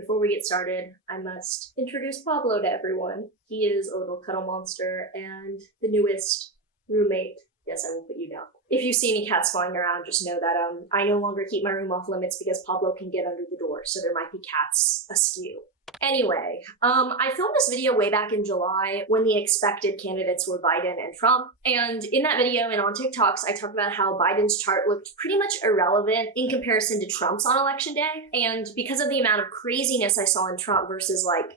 Before we get started, I must introduce Pablo to everyone. He is a little cuddle monster and the newest roommate. Yes, I will put you down. If you see any cats flying around, just know that I no longer keep my room off limits because Pablo can get under the door, so there might be cats askew. Anyway, I filmed this video way back in July when the expected candidates were Biden and Trump, and in that video and on TikToks, I talked about how Biden's chart looked pretty much irrelevant in comparison to Trump's on election day, and because of the amount of craziness I saw in Trump versus like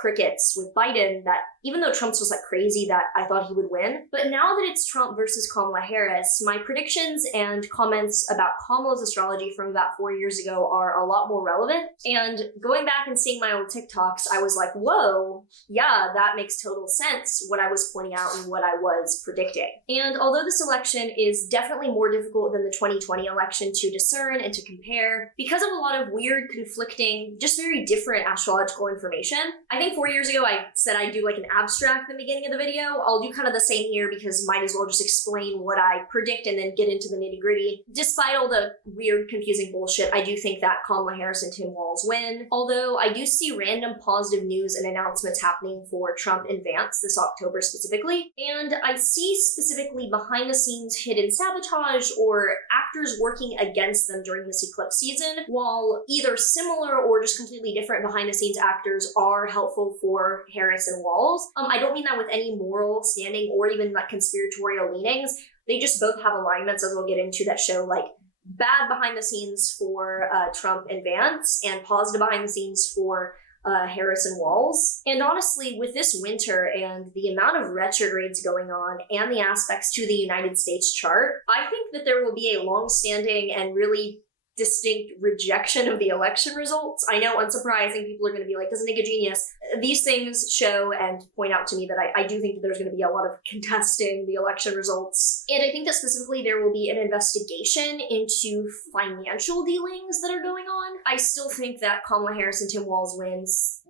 crickets with Biden, that even though Trump's was like crazy that I thought he would win, but now that it's Trump versus Kamala Harris, my predictions and comments about Kamala's astrology from about 4 years ago are a lot more relevant. And going back and seeing my old TikToks, I was like, whoa, yeah, that makes total sense, what I was pointing out and what I was predicting. And although this election is definitely more difficult than the 2020 election to discern and to compare, because of a lot of weird, conflicting, just very different astrological information, I think 4 years ago I said I'd do like an abstract in the beginning of the video. I'll do kind of the same here because might as well just explain what I predict and then get into the nitty gritty. Despite all the weird, confusing bullshit, I do think that Kamala Harris and Tim Walz win. Although I do see random positive news and announcements happening for Trump and Vance this October specifically. And I see specifically behind the scenes hidden sabotage or actors working against them during this eclipse season, while either similar or just completely different behind the scenes actors are helpful for Harris and Walz. I don't mean that with any moral standing or even like conspiratorial leanings. They just both have alignments, as we'll get into, that show like bad behind the scenes for Trump and Vance and positive behind the scenes for Harris and Walz. And honestly, with this winter and the amount of retrogrades going on and the aspects to the United States chart, I think that there will be a long-standing and really distinct rejection of the election results. I know, unsurprising, people are going to be like, doesn't make a genius. These things show and point out to me that I do think that there's going to be a lot of contesting the election results. And I think that specifically there will be an investigation into financial dealings that are going on. I still think that Kamala Harris and Tim Walz wins.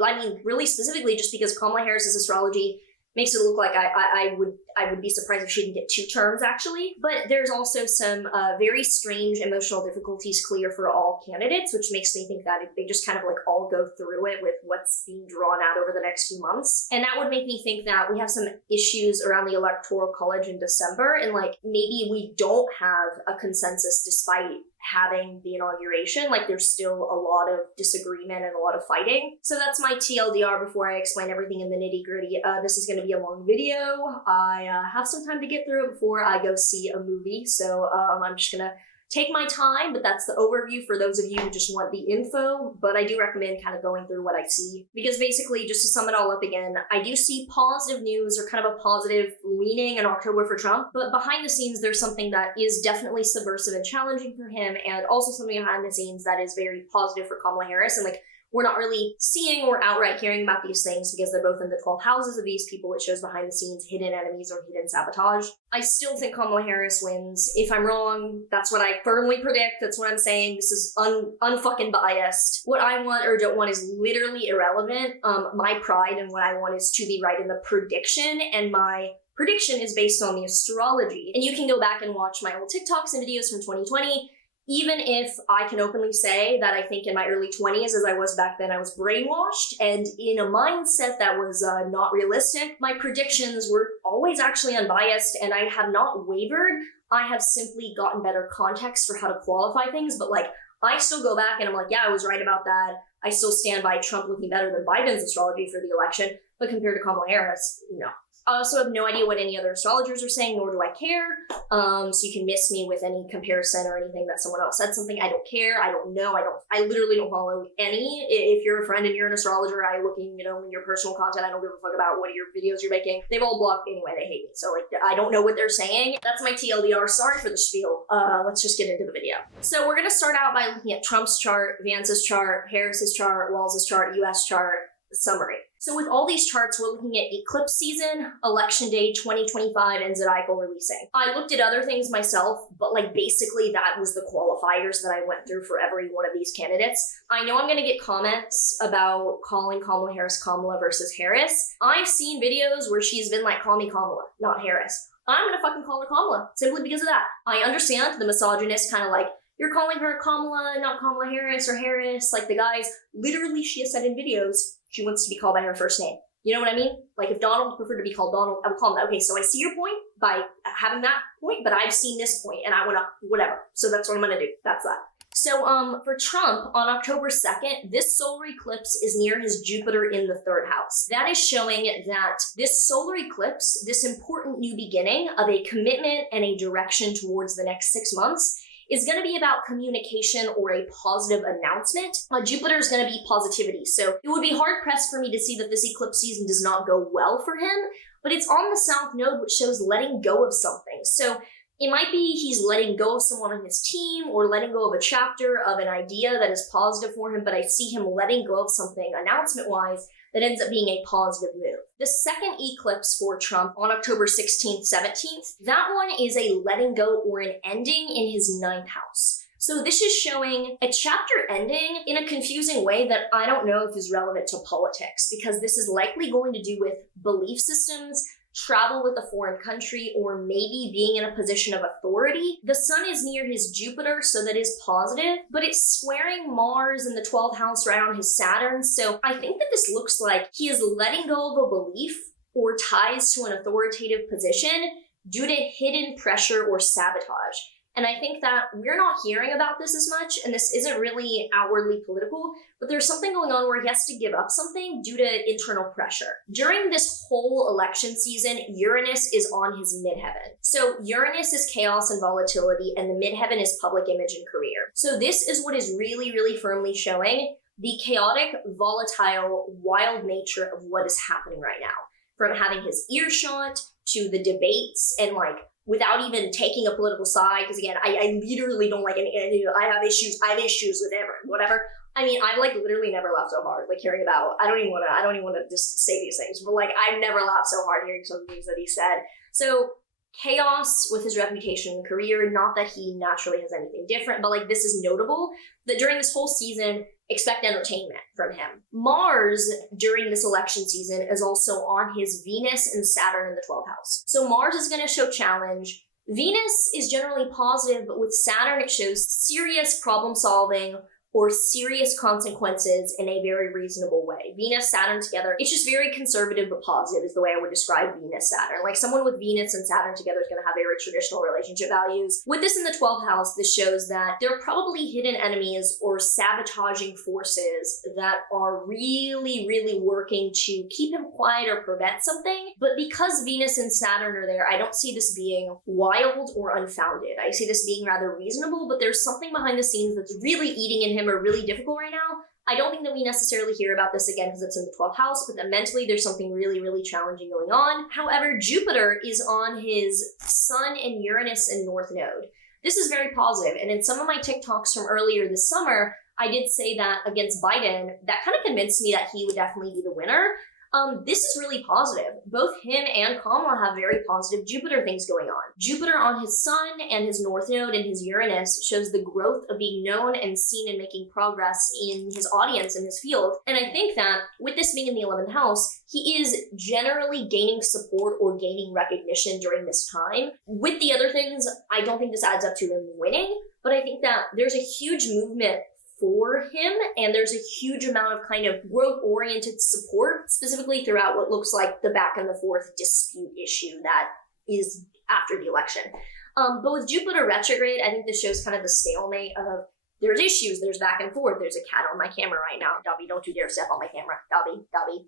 I mean, really specifically just because Kamala Harris's astrology makes it look like I would be surprised if she didn't get 2 terms, actually. But there's also some very strange emotional difficulties clear for all candidates, which makes me think that they just kind of like all go through it with what's being drawn out over the next few months. And that would make me think that we have some issues around the Electoral College in December, and like maybe we don't have a consensus despite having the inauguration. Like there's still a lot of disagreement and a lot of fighting. So that's my TLDR before I explain everything in the nitty gritty. This is going to be a long video. I have some time to get through it before I go see a movie. So I'm just going to take my time, but that's the overview for those of you who just want the info. But I do recommend kind of going through what I see, because basically, just to sum it all up again, I do see positive news or kind of a positive leaning in October for Trump, but behind the scenes, there's something that is definitely subversive and challenging for him, and also something behind the scenes that is very positive for Kamala Harris. And like, we're not really seeing or outright hearing about these things because they're both in the 12 houses of these people. It shows behind the scenes hidden enemies or hidden sabotage. I still think Kamala Harris wins. If I'm wrong, that's what I firmly predict. That's what I'm saying. This is unfucking biased. What I want or don't want is literally irrelevant. My pride and what I want is to be right in the prediction, and my prediction is based on the astrology. And you can go back and watch my old TikToks and videos from 2020. Even if I can openly say that I think in my early 20s, as I was back then, I was brainwashed and in a mindset that was not realistic, my predictions were always actually unbiased, and I have not wavered. I have simply gotten better context for how to qualify things, but like, I still go back and I'm like, yeah, I was right about that. I still stand by Trump looking better than Biden's astrology for the election, but compared to Kamala Harris, no. I also have no idea what any other astrologers are saying, nor do I care. So you can miss me with any comparison or anything that someone else said something. I don't care. I don't know. I literally don't follow any. If you're a friend and you're an astrologer, I looking, in your personal content. I don't give a fuck about what your videos you're making. They've all blocked me anyway. They hate me. So like, I don't know what they're saying. That's my TLDR. Sorry for the spiel. Let's just get into the video. So we're going to start out by looking at Trump's chart, Vance's chart, Harris's chart, Walz's chart, US chart, summary. So with all these charts, we're looking at eclipse season, election day 2025, and zodiacal releasing. I looked at other things myself, but like basically that was the qualifiers that I went through for every one of these candidates. I know I'm going to get comments about calling Kamala Harris Kamala versus Harris. I've seen videos where she's been like, call me Kamala, not Harris. I'm going to fucking call her Kamala, simply because of that. I understand the misogynist kind of like you're calling her Kamala, not Kamala Harris or Harris. Like the guys, literally she has said in videos, she wants to be called by her first name. You know what I mean? Like if Donald preferred to be called Donald, I would call him that. Okay, so I see your point by having that point, but I've seen this point and I want to, whatever. So that's what I'm going to do. That's that. So for Trump, on October 2nd, this solar eclipse is near his Jupiter in the 3rd house. That is showing that this solar eclipse, this important new beginning of a commitment and a direction towards the next 6 months, is going to be about communication or a positive announcement. Jupiter is going to be positivity. So it would be hard pressed for me to see that this eclipse season does not go well for him, but it's on the South Node, which shows letting go of something. So it might be he's letting go of someone on his team or letting go of a chapter of an idea that is positive for him, but I see him letting go of something announcement-wise that ends up being a positive move. The second eclipse for Trump on October 16th, 17th, that one is a letting go or an ending in his 9th house. So this is showing a chapter ending in a confusing way that I don't know if is relevant to politics, because this is likely going to do with belief systems, travel with a foreign country, or maybe being in a position of authority. The sun is near his Jupiter, so that is positive, but it's squaring Mars in the 12th house right on his Saturn. So I think that this looks like he is letting go of a belief or ties to an authoritative position due to hidden pressure or sabotage. And I think that we're not hearing about this as much, and this isn't really outwardly political, but there's something going on where he has to give up something due to internal pressure. During this whole election season, Uranus is on his midheaven. So Uranus is chaos and volatility, and the midheaven is public image and career. So this is what is really, really firmly showing the chaotic, volatile, wild nature of what is happening right now. From having his earshot to the debates and without even taking a political side, because again, I literally don't like any, I have issues with whatever. I mean, I've literally never laughed so hard, hearing about, I don't even want to just say these things, but I've never laughed so hard hearing some of the things that he said. So chaos with his reputation and career, not that he naturally has anything different, but this is notable that during this whole season, expect entertainment from him. Mars, during this election season, is also on his Venus and Saturn in the 12th house. So Mars is going to show challenge. Venus is generally positive, but with Saturn, it shows serious problem solving or serious consequences in a very reasonable way. Venus, Saturn together, it's just very conservative but positive is the way I would describe Venus, Saturn. Someone with Venus and Saturn together is going to have very traditional relationship values. With this in the 12th house, this shows that there are probably hidden enemies or sabotaging forces that are really, really working to keep him quiet or prevent something. But because Venus and Saturn are there, I don't see this being wild or unfounded. I see this being rather reasonable, but there's something behind the scenes that's really eating in him are really difficult right now. I don't think that we necessarily hear about this again because it's in the 12th house, but that mentally there's something really, really challenging going on. However, Jupiter is on his Sun and Uranus and North Node. This is very positive, and in some of my TikToks from earlier this summer, I did say that against Biden, that kind of convinced me that he would definitely be the winner. This is really positive. Both him and Kamala have very positive Jupiter things going on. Jupiter on his Sun and his North Node and his Uranus shows the growth of being known and seen and making progress in his audience in his field. And I think that with this being in the 11th house, he is generally gaining support or gaining recognition during this time. With the other things, I don't think this adds up to him winning, but I think that there's a huge movement for him, and there's a huge amount of kind of growth-oriented support, specifically throughout what looks like the back and the forth dispute issue that is after the election. But with Jupiter retrograde, I think this shows kind of the stalemate of there's issues, there's back and forth, there's a cat on my camera right now. Dobby, don't you dare step on my camera. Dobby.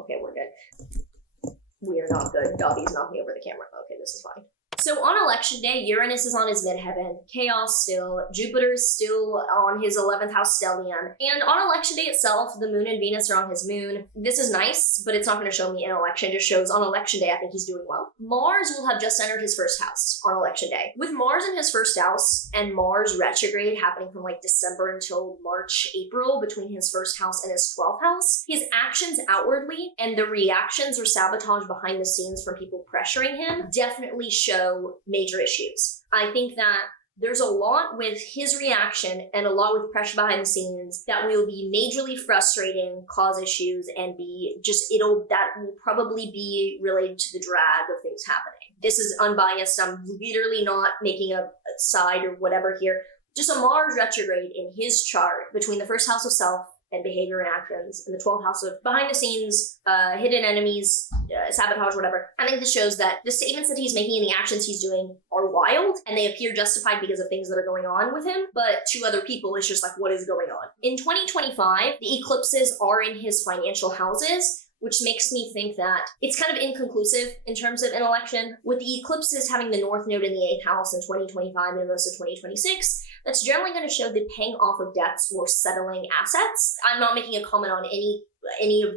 Okay, we're good. We are not good. Dobby's knocking over the camera. Okay, this is fine. So on election day, Uranus is on his midheaven, chaos still, Jupiter is still on his 11th house stellium, and on election day itself, the moon and Venus are on his moon. This is nice, but it's not going to show me in election, it just shows on election day I think he's doing well. Mars will have just entered his first house on election day. With Mars in his first house and Mars retrograde happening from December until March, April, between his first house and his 12th house, his actions outwardly and the reactions or sabotage behind the scenes from people pressuring him definitely show major issues. I think that there's a lot with his reaction and a lot with pressure behind the scenes that will be majorly frustrating, cause issues, and that will probably be related to the drag of things happening. This is unbiased. I'm literally not making a side or whatever here. just a Mars retrograde in his chart between the first house of self and behavior and actions, and the 12th house of behind the scenes, hidden enemies, sabotage, whatever. I think this shows that the statements that he's making and the actions he's doing are wild, and they appear justified because of things that are going on with him, but to other people, it's just like, what is going on? In 2025, the eclipses are in his financial houses, which makes me think that it's kind of inconclusive in terms of an election. With the eclipses having the North Node in the 8th house in 2025 and most of 2026, that's generally going to show the paying off of debts or settling assets. I'm not making a comment on any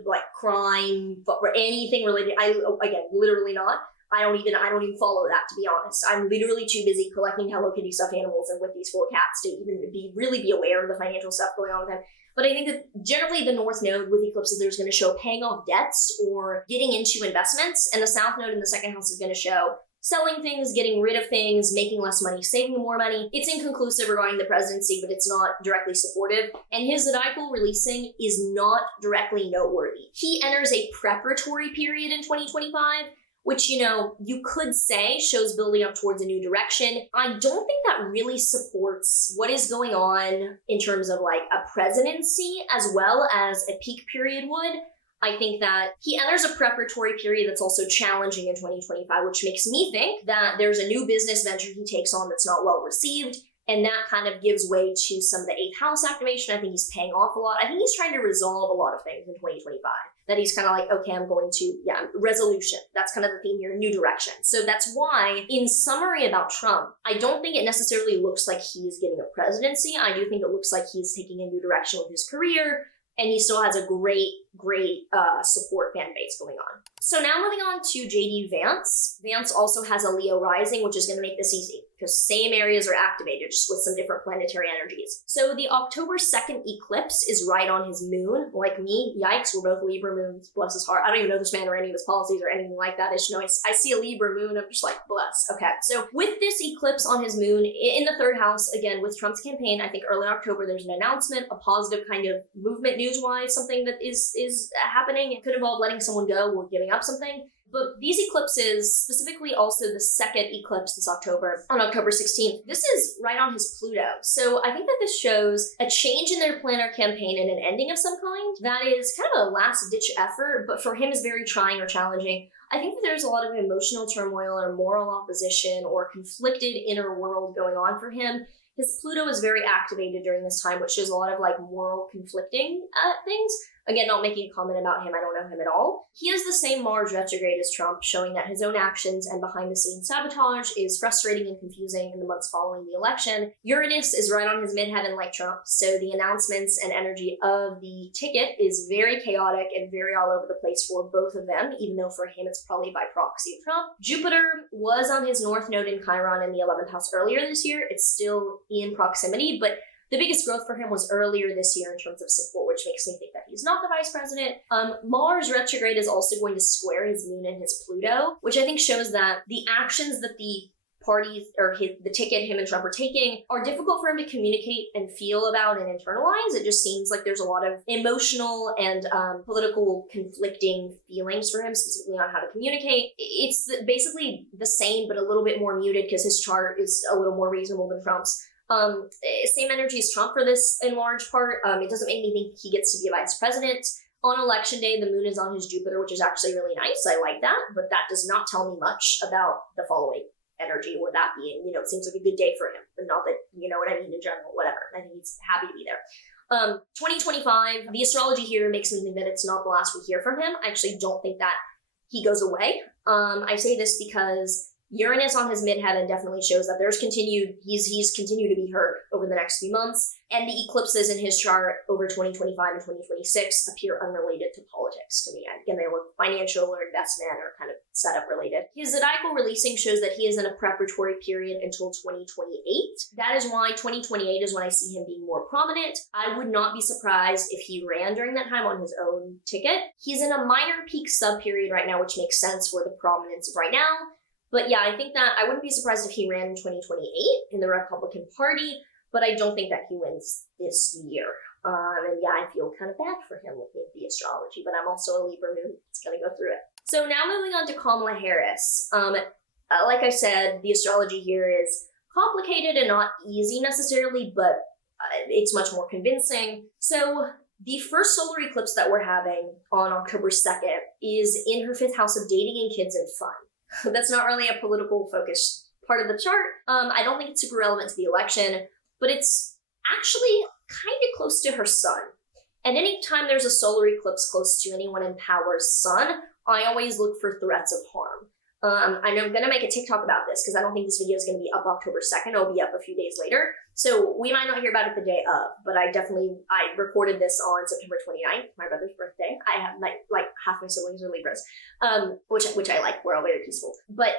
like crime or anything related. Again, literally not. I don't even follow that, to be honest. I'm literally too busy collecting Hello Kitty stuffed animals and with these 4 cats to even really be aware of the financial stuff going on with them. But I think that generally the North Node with eclipses is going to show paying off debts or getting into investments, and the South Node in the 2nd house is going to show selling things, getting rid of things, making less money, saving more money. It's inconclusive regarding the presidency, but it's not directly supportive. And his zodiacal releasing is not directly noteworthy. He enters a preparatory period in 2025, which, you could say shows building up towards a new direction. I don't think that really supports what is going on in terms of like a presidency as well as a peak period would. I think that he enters a preparatory period that's also challenging in 2025, which makes me think that there's a new business venture he takes on that's not well received. And that kind of gives way to some of the 8th house activation. I think he's paying off a lot. I think he's trying to resolve a lot of things in 2025. That he's kind of like, okay, I'm going to, resolution. That's kind of the theme here, new direction. So that's why, in summary about Trump, I don't think it necessarily looks like he's getting a presidency. I do think it looks like he's taking a new direction with his career, and he still has a great support fan base going on. So now moving on to JD Vance. Vance also has a Leo rising, which is going to make this easy because same areas are activated, just with some different planetary energies. So the October 2nd eclipse is right on his moon. Like me, yikes, we're both Libra moons, bless his heart. I don't even know this man or any of his policies or anything like that. I just know I see a Libra moon, I'm just like, bless. Okay, so with this eclipse on his moon in the 3rd house, again, with Trump's campaign, I think early October, there's an announcement, a positive kind of movement news-wise, something that is happening. It could involve letting someone go or giving up something. But these eclipses, specifically also the 2nd eclipse this October, on October 16th, this is right on his Pluto. So I think that this shows a change in their planner campaign and an ending of some kind. That is kind of a last-ditch effort, but for him is very trying or challenging. I think that there's a lot of emotional turmoil or moral opposition or conflicted inner world going on for him. His Pluto is very activated during this time, which shows a lot of like moral conflicting things. Again, not making a comment about him, I don't know him at all. He has the same Mars retrograde as Trump, showing that his own actions and behind-the-scenes sabotage is frustrating and confusing in the months following the election. Uranus is right on his midheaven like Trump, so the announcements and energy of the ticket is very chaotic and very all over the place for both of them, even though for him it's probably by proxy of Trump. Jupiter was on his North Node in Chiron in the 11th house earlier this year. It's still in proximity, but the biggest growth for him was earlier this year in terms of support, which makes me think that he's not the vice president. Mars retrograde is also going to square his moon and his Pluto, which I think shows that the actions that the parties or the ticket him and Trump are taking are difficult for him to communicate and feel about and internalize. It just seems like there's a lot of emotional and political conflicting feelings for him, specifically on how to communicate. It's basically the same, but a little bit more muted because his chart is a little more reasonable than Trump's. Same energy as Trump for this in large part. It doesn't make me think he gets to be a vice president. On election day, the moon is on his Jupiter, which is actually really nice. I like that, but that does not tell me much about the following energy or that being, it seems like a good day for him, but not that, you know what I mean, in general, whatever. I think he's happy to be there. 2025, the astrology here makes me think that it's not the last we hear from him. I actually don't think that he goes away. I say this because Uranus on his midheaven definitely shows that he's continued to be heard over the next few months, and the eclipses in his chart over 2025 and 2026 appear unrelated to politics to me. Again, they look financial or investment or kind of setup related. His zodiacal releasing shows that he is in a preparatory period until 2028. That is why 2028 is when I see him being more prominent. I would not be surprised if he ran during that time on his own ticket. He's in a minor peak sub-period right now, which makes sense for the prominence of right now. But yeah, I think that I wouldn't be surprised if he ran in 2028 in the Republican Party, but I don't think that he wins this year. And yeah, I feel kind of bad for him looking at the astrology, but I'm also a Libra moon. It's going to go through it. So now moving on to Kamala Harris. Like I said, the astrology here is complicated and not easy necessarily, but it's much more convincing. So the first solar eclipse that we're having on October 2nd is in her 5th house of dating and kids and fun. That's not really a political focused part of the chart. I don't think it's super relevant to the election, but it's actually kind of close to her sun. And anytime there's a solar eclipse close to anyone in power's sun, I always look for threats of harm. I'm going to make a TikTok about this because I don't think this video is going to be up October 2nd. It'll be up a few days later. So we might not hear about it the day of, but I recorded this on September 29th, my brother's birthday. I have like half my siblings are Libras, which I like. We're all very peaceful. But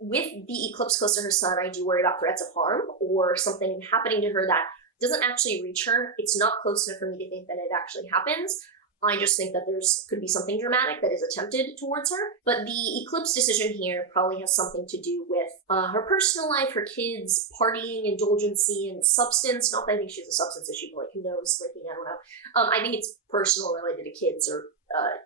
with the eclipse close to her sun, I do worry about threats of harm or something happening to her that doesn't actually reach her. It's not close enough for me to think that it actually happens. I just think that could be something dramatic that is attempted towards her. But the eclipse decision here probably has something to do with her personal life, her kids, partying, indulgency, and substance. Not that I think she has a substance issue, but like who knows, drinking, I don't know. I think it's personal related to kids or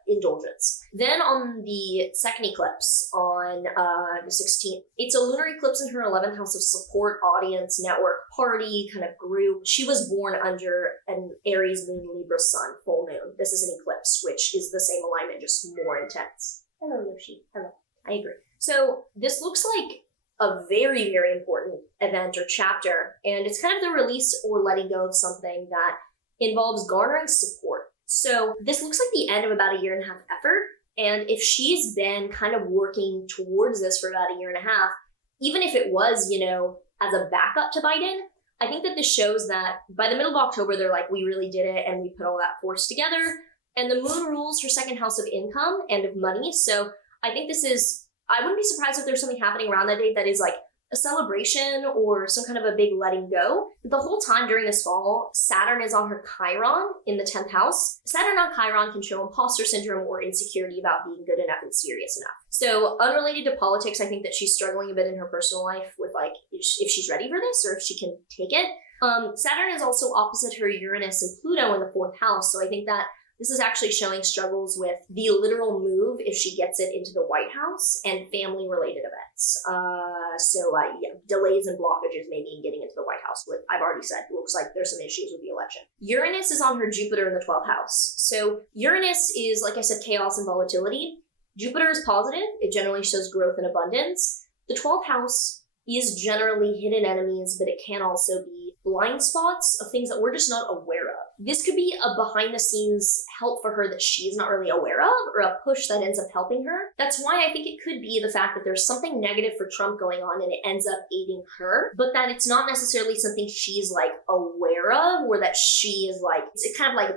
indulgence. Then on the second eclipse on the 16th, it's a lunar eclipse in her 11th house of support, audience, network, party, kind of group. She was born under an Aries moon, Libra sun, full moon. This is an eclipse, which is the same alignment, just more intense. Hello, Yoshi. Hello. I agree. So this looks like a very, very important event or chapter, and it's kind of the release or letting go of something that involves garnering support. So this looks like the end of about a 1.5 year effort. And if she's been kind of working towards this for about a 1.5 years, even if it was, as a backup to Biden, I think that this shows that by the middle of October, they're like, we really did it and we put all that force together. And the moon rules her 2nd house of income and of money. So I think I wouldn't be surprised if there's something happening around that date that is like a celebration or some kind of a big letting go. The whole time during this fall, Saturn is on her Chiron in the 10th house. Saturn on Chiron can show imposter syndrome or insecurity about being good enough and serious enough. So unrelated to politics, I think that she's struggling a bit in her personal life with like, if she's ready for this or if she can take it. Saturn is also opposite her Uranus and Pluto in the 4th house. So I think that this is actually showing struggles with the literal move if she gets it into the White House and family-related events. Delays and blockages maybe in getting into the White House. I've already said, it looks like there's some issues with the election. Uranus is on her Jupiter in the 12th house. So Uranus is, like I said, chaos and volatility. Jupiter is positive. It generally shows growth and abundance. The 12th house is generally hidden enemies, but it can also be blind spots of things that we're just not aware of. This could be a behind-the-scenes help for her that she's not really aware of, or a push that ends up helping her. That's why I think it could be the fact that there's something negative for Trump going on and it ends up aiding her, but that it's not necessarily something she's like aware of, or that she is like, it's kind of like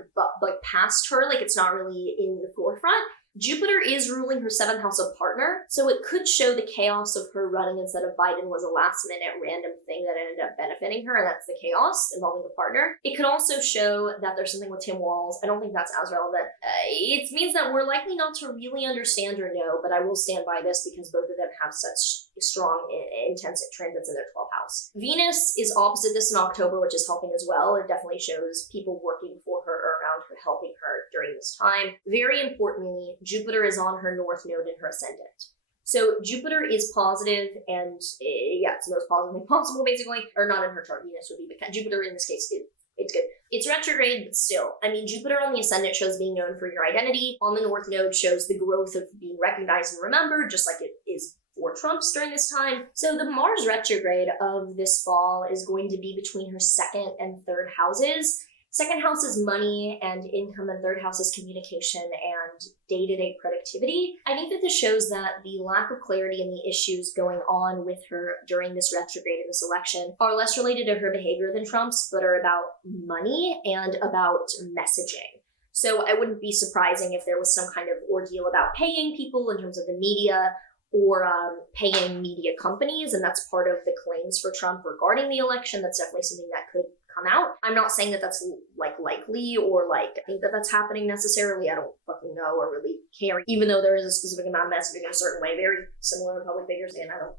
past her, like it's not really in the forefront. Jupiter is ruling her 7th house of partner, so it could show the chaos of her running instead of Biden was a last-minute random thing that ended up benefiting her, and that's the chaos involving the partner. It could also show that there's something with Tim Walz. I don't think that's as relevant. It means that we're likely not to really understand or know, but I will stand by this because both of them have such strong, intense transits in their 12th house. Venus is opposite this in October, which is helping as well. It definitely shows people working for her or around her, helping her during this time. Very importantly, Jupiter is on her north node in her ascendant. So Jupiter is positive and it's the most positive thing possible basically, or not in her chart, Venus would be, but Jupiter in this case, it's good. It's retrograde, but still. I mean, Jupiter on the ascendant shows being known for your identity. On the north node shows the growth of being recognized and remembered, just like it is for Trump's during this time. So the Mars retrograde of this fall is going to be between her 2nd and 3rd houses. 2nd house is money and income, and 3rd house is communication and day-to-day productivity. I think that this shows that the lack of clarity and the issues going on with her during this retrograde in this election are less related to her behavior than Trump's, but are about money and about messaging. So I wouldn't be surprising if there was some kind of ordeal about paying people in terms of the media or paying media companies, and that's part of the claims for Trump regarding the election. That's definitely something that could come out. I'm not saying that that's like likely or like I think that that's happening necessarily. I don't fucking know or really care, even though there is a specific amount of messaging in a certain way, very similar to public figures, and I don't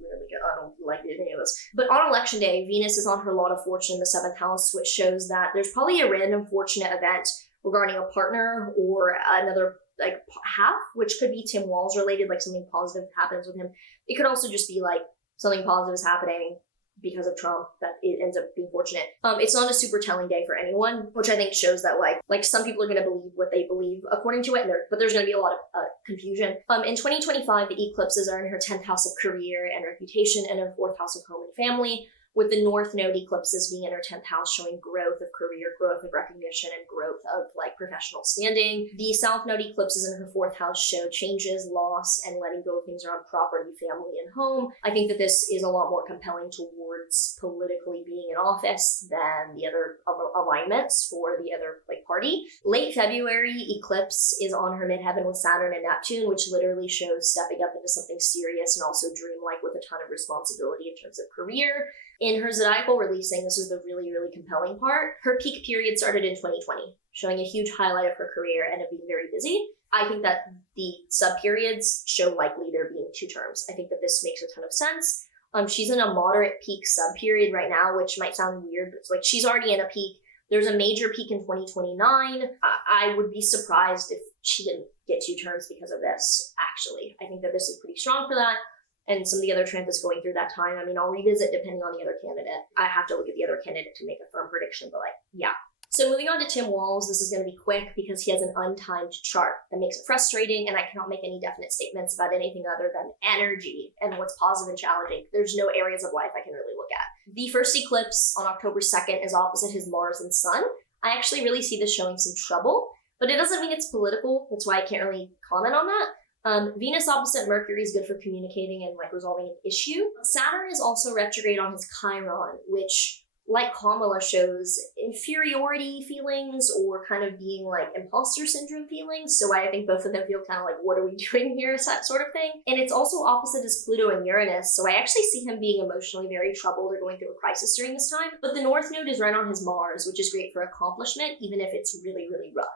like any of this. But on election day, Venus is on her lot of fortune in the 7th house, which shows that there's probably a random fortunate event regarding a partner or another like half, which could be Tim Walz related, like something positive happens with him. It could also just be like something positive is happening, because of Trump that it ends up being fortunate. It's not a super telling day for anyone, which I think shows that like some people are going to believe what they believe according to it, but there's going to be a lot of confusion. In 2025, the eclipses are in her 10th house of career and reputation and her 4th house of home and family, with the North Node eclipses being in her 10th house, showing growth of career, growth of recognition, and growth of like professional standing. The South Node eclipses in her 4th house show changes, loss, and letting go of things around property, family, and home. I think that this is a lot more compelling towards politically being in office than the other alignments for the other like party. Late February eclipse is on her midheaven with Saturn and Neptune, which literally shows stepping up into something serious and also dreamlike with a ton of responsibility in terms of career. In her zodiacal releasing, this is the really, really compelling part. Her peak period started in 2020, showing a huge highlight of her career and of being very busy. I think that the sub-periods show likely there being 2 terms. I think that this makes a ton of sense. She's in a moderate peak sub-period right now, which might sound weird, but it's like she's already in a peak. There's a major peak in 2029. I would be surprised if she didn't get 2 terms because of this, actually. I think that this is pretty strong for that. And some of the other transits going through that time. I mean, I'll revisit depending on the other candidate. I have to look at the other candidate to make a firm prediction, but like, yeah. So moving on to Tim Walz, this is going to be quick because he has an untimed chart that makes it frustrating, and I cannot make any definite statements about anything other than energy and what's positive and challenging. There's no areas of life I can really look at. The first eclipse on October 2nd is opposite his Mars and Sun. I actually really see this showing some trouble, but it doesn't mean it's political. That's why I can't really comment on that. Venus opposite Mercury is good for communicating and like resolving an issue. Saturn is also retrograde on his Chiron, which, like Kamala, shows inferiority feelings or kind of being like imposter syndrome feelings. So I think both of them feel kind of like, what are we doing here, sort of thing. And it's also opposite as Pluto and Uranus. So I actually see him being emotionally very troubled or going through a crisis during this time. But the North Node is right on his Mars, which is great for accomplishment, even if it's really, really rough.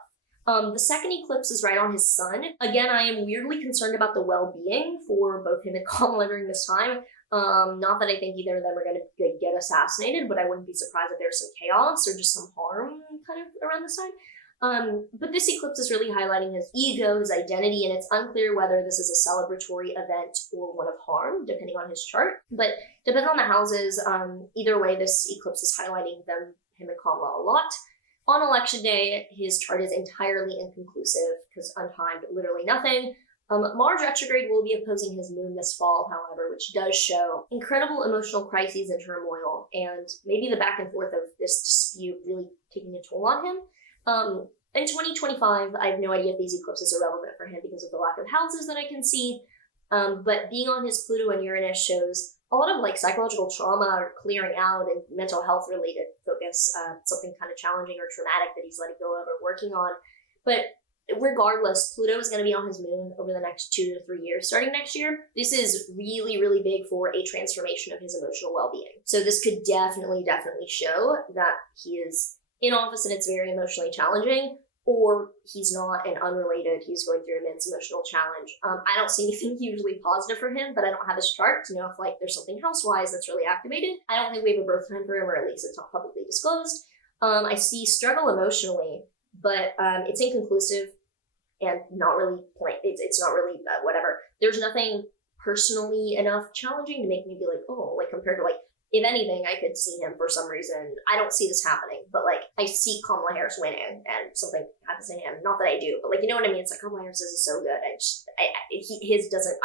The second eclipse is right on his Sun. Again, I am weirdly concerned about the well-being for both him and Kamala during this time. Not that I think either of them are going to get assassinated, but I wouldn't be surprised if there's some chaos or just some harm kind of around this time. But this eclipse is really highlighting his ego, his identity, and it's unclear whether this is a celebratory event or one of harm, depending on his chart. But depending on the houses, either way, this eclipse is highlighting him and Kamala a lot. On election day, his chart is entirely inconclusive because untimed, literally nothing. Mars retrograde will be opposing his moon this fall, however, which does show incredible emotional crises and turmoil, and maybe the back and forth of this dispute really taking a toll on him. In 2025, I have no idea if these eclipses are relevant for him because of the lack of houses that I can see, but being on his Pluto and Uranus shows a lot of like psychological trauma or clearing out and mental health related focus, something kind of challenging or traumatic that he's letting go of or working on. But regardless, Pluto is going to be on his moon over the next 2 to 3 years. Starting next year, this is really, really big for a transformation of his emotional well-being. So this could definitely show that he is in office and it's very emotionally challenging, or he's not and unrelated, he's going through immense emotional challenge. I don't see anything hugely positive for him, but I don't have his chart to know if like there's something house-wise that's really activated. I don't think we have a birth time for him, or at least it's not publicly disclosed. I see struggle emotionally, but it's inconclusive and not really it's not really whatever. There's nothing personally enough challenging to make me be like, oh, like compared to like, if anything, I could see him for some reason. I don't see this happening, but like I see Kamala Harris winning and something happens to him. Not that I do, but like, you know what I mean? It's like Kamala Harris is so good. I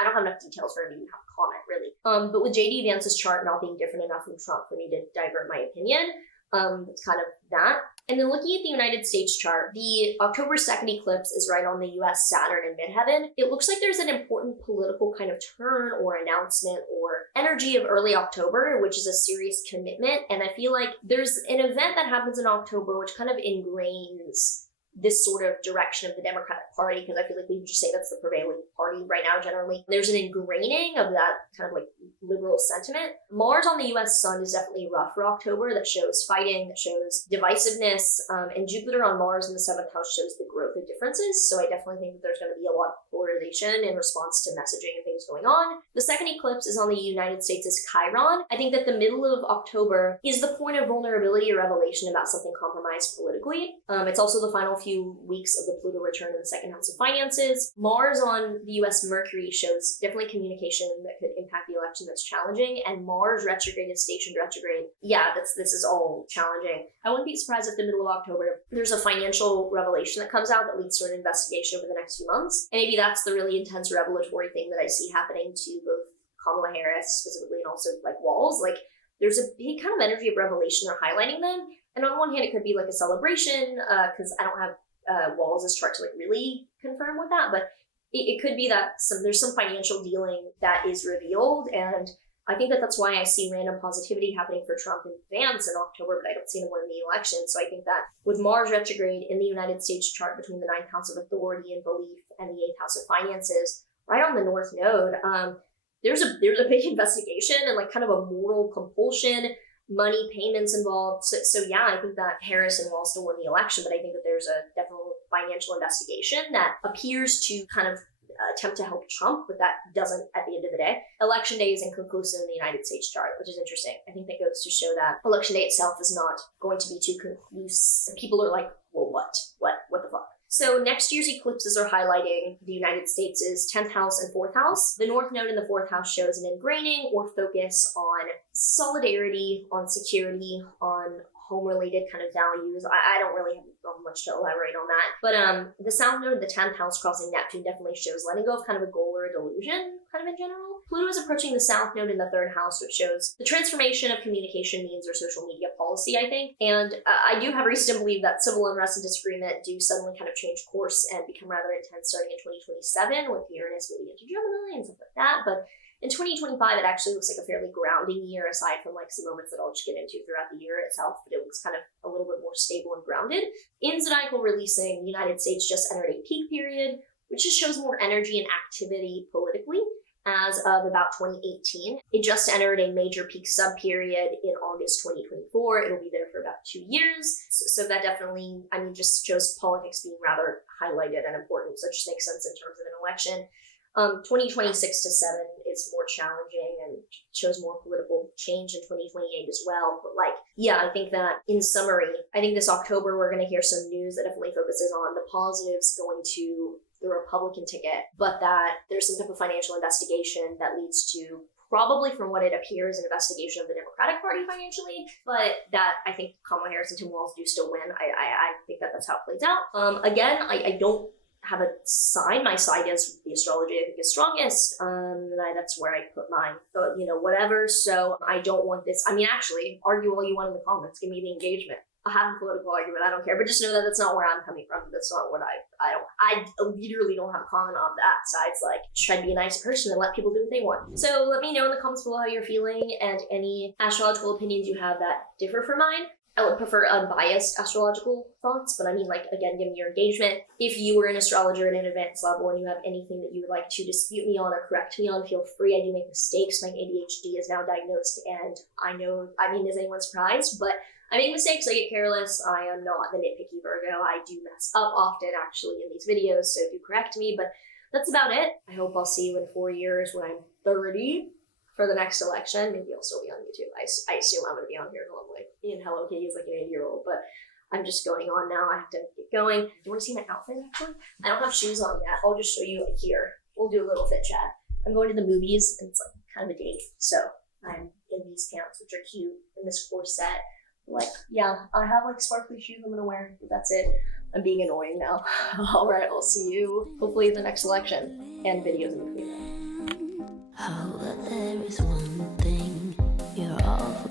don't have enough details for him to even have a comment really. But with JD Vance's chart not being different enough from Trump for me to divert my opinion, it's kind of that. And then looking at the United States chart, the October 2nd eclipse is right on the US Saturn in midheaven. It looks like there's an important political kind of turn or announcement or energy of early October, which is a serious commitment. And I feel like there's an event that happens in October which kind of ingrains this sort of direction of the Democratic Party, because I feel like we would just say that's the prevailing party right now generally. There's an ingraining of that kind of like liberal sentiment. Mars on the US Sun is definitely rough for October. That shows fighting, that shows divisiveness, and Jupiter on Mars in the 7th house shows the growth of differences. So I definitely think that there's going to be a lot of polarization in response to messaging and things going on. The second eclipse is on the United States' Chiron. I think that the middle of October is the point of vulnerability or revelation about something compromised politically. It's also the final few weeks of the Pluto return in the 2nd house of finances. Mars on the US Mercury shows definitely communication that could impact the election election that's challenging, and Mars retrograde is stationed retrograde. Yeah, this is all challenging. I wouldn't be surprised if the middle of October there's a financial revelation that comes out that leads to an investigation over the next few months. And maybe that's the really intense revelatory thing that I see happening to both Kamala Harris specifically and also like Walz. Like there's a big kind of energy of revelation they're highlighting them. And on one hand, it could be like a celebration, because I don't have Walz's chart to like really confirm with that, but it could be that there's some financial dealing that is revealed, and I think that's why I see random positivity happening for Trump and Vance in October, but I don't see them winning the election. So I think that with Mars retrograde in the United States chart between the 9th house of authority and belief and the 8th house of finances, right on the North Node, there's a big investigation and like kind of a moral compulsion, money payments involved. So yeah, I think that Harris and Walz still win the election, but I think that there's a definitely financial investigation that appears to kind of attempt to help Trump, but that doesn't at the end of the day. Election day is inconclusive in the United States chart, which is interesting. I think that goes to show that election day itself is not going to be too conclusive. People are like, well, what the fuck? So next year's eclipses are highlighting the United States' 10th house and 4th house. The North Node in the 4th house shows an ingraining or focus on solidarity, on security, on home-related kind of values. I don't really have much to elaborate on that. But the South Node, the 10th house crossing Neptune, definitely shows letting go of kind of a goal or a delusion, kind of in general. Pluto is approaching the South Node in the 3rd house, which shows the transformation of communication means or social media policy, I think. And I do have reason to believe that civil unrest and disagreement do suddenly kind of change course and become rather intense starting in 2027 with Uranus moving into Gemini and stuff like that. But in 2025, it actually looks like a fairly grounding year, aside from like some moments that I'll just get into throughout the year itself, but it looks kind of a little bit more stable and grounded. In zodiacal releasing, the United States just entered a peak period, which just shows more energy and activity politically. As of about 2018, it just entered a major peak sub-period in August 2024. It'll be there for about 2 years. So that definitely, just shows politics being rather highlighted and important. So it just makes sense in terms of an election. 2026 to 7 is more challenging and shows more political change in 2028 as well. But I think that in summary, I think this October we're going to hear some news that definitely focuses on the positives going to the Republican ticket, but that there's some type of financial investigation that leads to probably, from what it appears, an investigation of the Democratic Party financially, but that I think Kamala Harris and Tim Walz do still win. I think that's how it plays out. Again, I don't have a sign. My side is the astrology I think is strongest. That's where I put mine. Whatever. So I don't want this. Actually, argue all you want in the comments. Give me the engagement. I'll have a political argument. I don't care. But just know that that's not where I'm coming from. That's not what I literally don't have a comment on that. Besides, try to be a nice person and let people do what they want. So let me know in the comments below how you're feeling and any astrological opinions you have that differ from mine. I would prefer unbiased astrological thoughts, but again, give me your engagement. If you were an astrologer at an advanced level and you have anything that you would like to dispute me on or correct me on, feel free. I do make mistakes. My ADHD is now diagnosed, and I know, is anyone surprised? But I make mistakes, I get careless. I am not the nitpicky Virgo. I do mess up often, actually, in these videos, so do correct me, but that's about it. I hope I'll see you in 4 years when I'm 30. For the next election. Maybe I'll still be on YouTube. I assume I'm going to be on here normally in Hello Kitty as like an 8-year-old, but I'm just going on now. I have to get going. Do you want to see my outfit actually? I don't have shoes on yet. I'll just show you here. We'll do a little fit chat. I'm going to the movies and it's kind of a date. So I'm in these pants, which are cute, in this corset. I have sparkly shoes I'm going to wear, but that's it. I'm being annoying now. All right, I'll see you hopefully in the next election and videos in between that. Oh, but there is one thing you're all